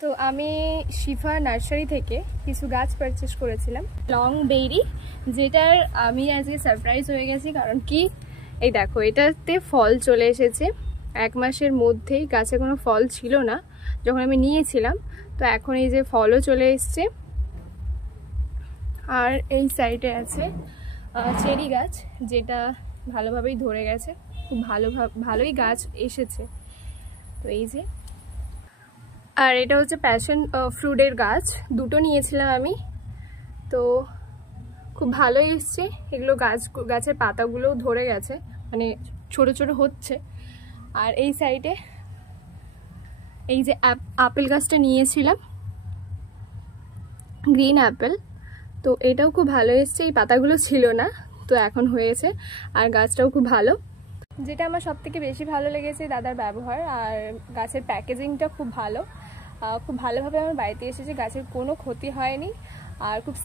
তো আমি শিফা নার্সারি থেকে কিছু গাছ পারচেস করেছিলাম, লং বেরি, যেটার আমি আজকে সারপ্রাইজ হয়ে গেছি। কারণ কি, এই দেখো, এটাতে ফল চলে এসেছে। 1 মাসের মধ্যেই গাছে কোনো ফল ছিল না যখন আমি নিয়েছিলাম, তো এখন এই যে ফলও চলে এসছে। আর এই সাইডে আছে চেরি গাছ, যেটা ভালোভাবেই ধরে গেছে, খুব ভালোই গাছ এসেছে। তো এই যে, আর এটা হচ্ছে প্যাশন ফ্রুটের গাছ, দুটো নিয়েছিলাম আমি, তো খুব ভালোই এসছে এগুলো। গাছের পাতাগুলোও ধরে গেছে, মানে ছোট ছোট হচ্ছে। আর এই সাইডে এই যে আপেল গাছটা নিয়েছিলাম, গ্রিন অ্যাপেল, তো এটাও খুব ভালো এসছে। এই পাতাগুলো ছিল না, তো এখন হয়েছে। আর গাছটাও খুব ভালো। যেটা আমার সবথেকে বেশি ভালো লেগেছে দাদার ব্যবহার, আর গাছের প্যাকেজিংটা খুব ভালো। খুব ভালোভাবে আমার বাড়িতে এসেছে, গাছের কোনো ক্ষতি হয়নি। আর খুব